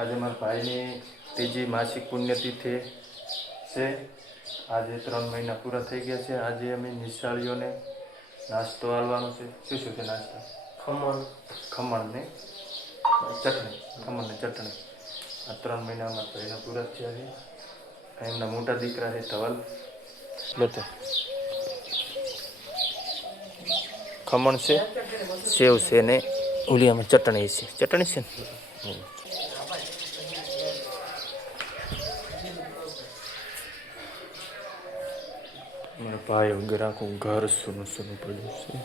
આજે મારા ભાઈની ત્રીજી માસિક પુણ્યતિથિ છે। આજે 3 મહિના પૂરા થઈ ગયા છે। આજે અમે નિશાળીઓને નાસ્તો આલવાનો છે। શું છે નાસ્તો? ખમણ ને ચટણી, ખમણ ને ચટણી। આ 3 મહિના અમારા ભાઈના પૂરા થયા છે। એમના મોટા દીકરા છે ધવલ, બતો ખમણ છે, સેવ છે ને ઓલી આમાં ચટણી છે, ચટણી છે ને મારા ભાઈ વગર આખું ઘર સૂનું સૂનું પડ્યું છે।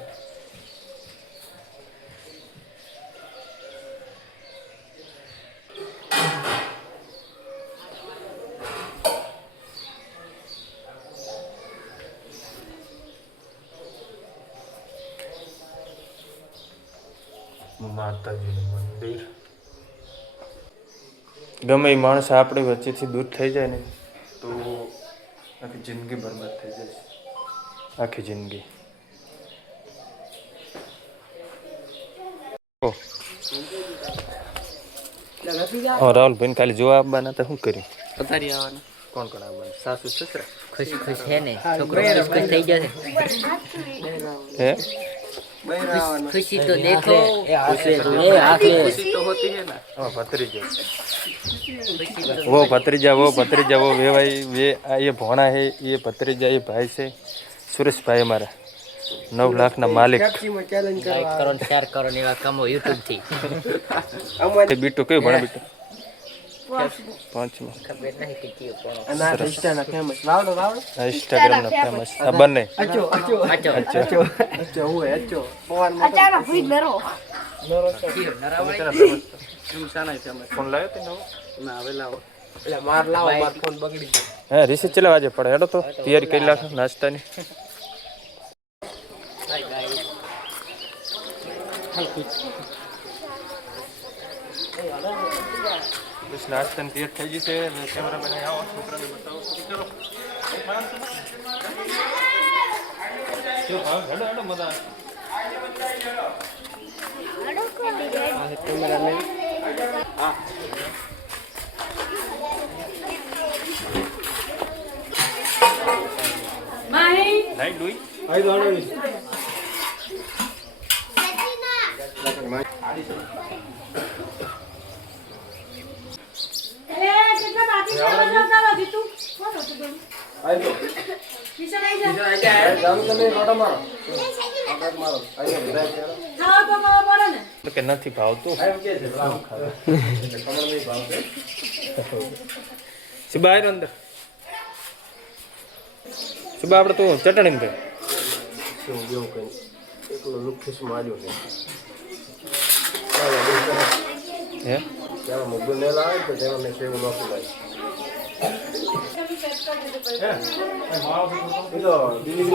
માતાજીનું મંદિર। ગમે એ માણસ આપણે વચ્ચેથી દૂર થઈ જાય ને તો આખી જિંદગી બરબાદ થઈ જાય છે, આખી જિંદગી। રાહુલભાઈ ખાલી જોવા આવવાના તો શું કર્યું? પતારી આવવાના। કોણ કોણ આવવાના? સાસુ સસરા? ખુશ ખુશ है ने छोकरो खुश થઈ જશે। હે खुशी तो देखो, खुशी तो होती है ना। भतीजा वो भतीजा वो वे भाई वे ये भोना है, ये भतीजा, ये भाई से सुरेश भाई हमारा 9 लाख ना मालिक। लाइक करो शेयर करो ने कमो YouTube थी। बीटू क्यों बना बीटू? 5 में खबर नहीं किती कोण અને આ ઇન્સ્ટા ના ફેમસ વાવડો इंस्टाग्राम ना फेमस आ बने અચો અચો અચો અચો અચો હોય અચો પવન માં અચાનક ફ્રીજ મેરો નરાવાય એમ સાના ફેમસ फोन लायो ते नो ના હવે લાવો એટલે માર લાવો માર ફોન બગડી ગયો। हां ऋषि चला आज पड़े हेडो तो तैयारी कर लाख नाश्ता ની। हाय गाइस बस नाश्ता ની તૈયાર થઈ ગઈ છે। કેમેરા મેન આવો છોકરાને બતાવો ચલો જો ભાગ હેડો હેડો મજા આ કેમેરામેન હા માહી લાઈટ ડુઈ આઈ દોડો ની કેટલા બાકી છે બધા જીતું કોણ હતું તું આઈ દો કિશન આઈ જા જામ તમે રોટા મારો રોટા મારો આઈ દો ખાવા તો ખાવા પડે ને તો કે નથી ભાવતું આઈ કે છે લાવ ખબર નહીં ભાવશે સિબા આય અંદર સિબા આપણે તો ચટણી ને શું ગયો કઈ એકલો લુખીસ માર્યો છે હે ત્યાં મોબાઈલ ને લાવે તો તેમાં મેં સેવ નોખી લાવી એ તો દીદી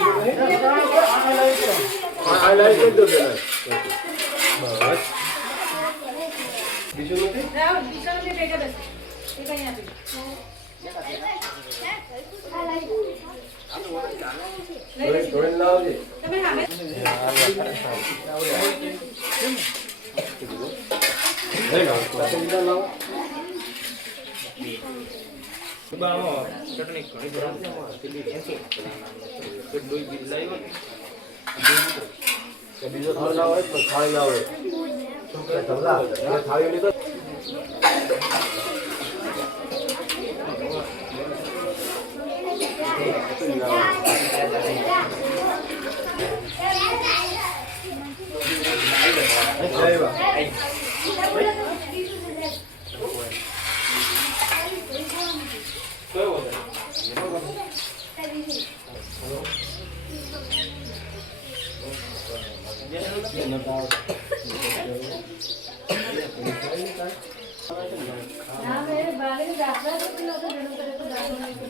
આ લાવી કરી દો પેલા બસ બીજું નથી રાવ કિશન ને ભેગા બેસ એ કઈ આપી થોડી લાવજે તમે હામે સિબા આવો ચટણી ઘણી બરાબર બીજો થાળ ના હોય તો થાળી ના હોય થાળી નહીં તો ના મેરે બાલે દાખલા તો પેલો તો જણો કરે તો દાખલો નહીં તો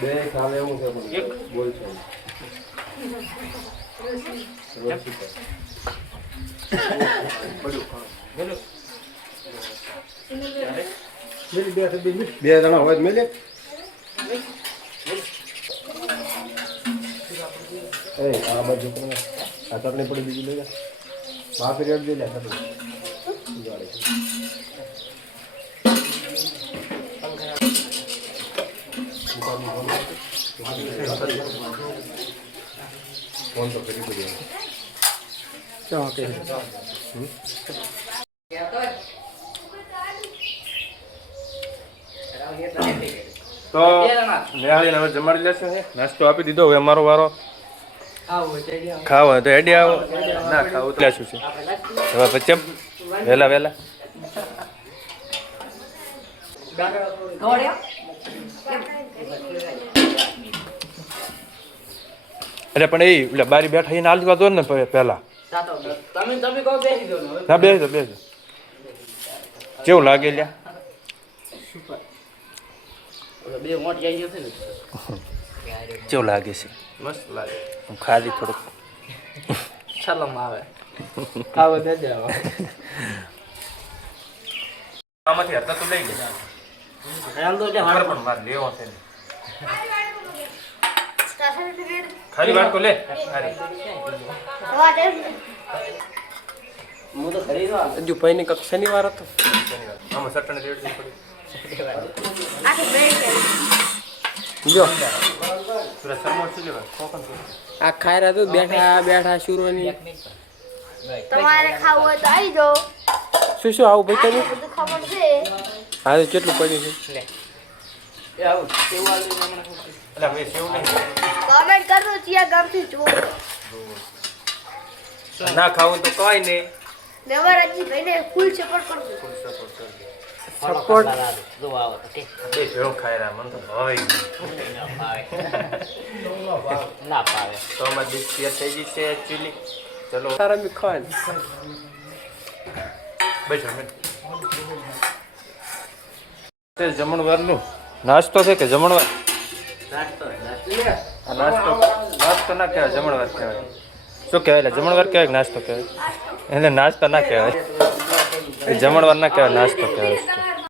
બે કાલે એવું છે બોલ છે બે જણા હોય મેલે આ બાજુ આ ચટણી પડી બીજી લઈ જા ભાખરી રેડ દે લે ફોન તો કરી દે ચાલો કે તો નિહાળીને હવે જમાડી લેશે નાસ્તો આપી દીધો હવે અમારો વારો ખાવો હોય તો હેડી આવો ના ખાવું તો લેશું છે હવે પછી વહેલા વહેલા એટલે પણ એ એટલે બારી બેઠા એને હાલ દો ને પહેલા ના બેસો બેસો કેવું લાગે લ્યા કેવું લાગે છે મસ્ત લાગે ખાલી થોડુંક શરમ આવે ખાવ દે દે આમાંથી હતા તો લઈ ગયા પણ મારે લેવો છે ને ખાલી વાટકો લે હજુ ભાઈ કક શનિવાર હતો આમાં ચટણી રેડી પડી જો પૂરા સમોસી લેવા કોકન આ ખાયરા તો બેઠા બેઠા શુરોની તમારે ખાવું હોય તો આવી જાઓ શું શું આવું ભાઈ કર્યું બધું ખબર છે હા તો કેટલું પડ્યું છે એટલે મેં સેવ નહીં કમેન્ટ કરજો ચિયા ગામથી જો ના ખાવું તો કઈ નહીં નવા રાજી ભાઈને ફૂલ સપોર્ટ કરજો સપોર્ટ બે ભેળો ખાઈ રહ્યા મને તો ભાવે ના પાવે તો અમારી ડીશ તૈયાર થઈ ગઈ છે એકચ્યુઅલી ચલો તારા બી ખાય બેસો તે જમણવારનું નાસ્તો છે કે જમણવાર આ નાસ્તો ના કહેવાય જમણવાર કહેવાય શું કહેવાય એટલે જમણવાર કહેવાય કે નાસ્તો કહેવાય એટલે નાસ્તો ના કહેવાય જમણવાર ના કહેવાય નાસ્તો કહેવાય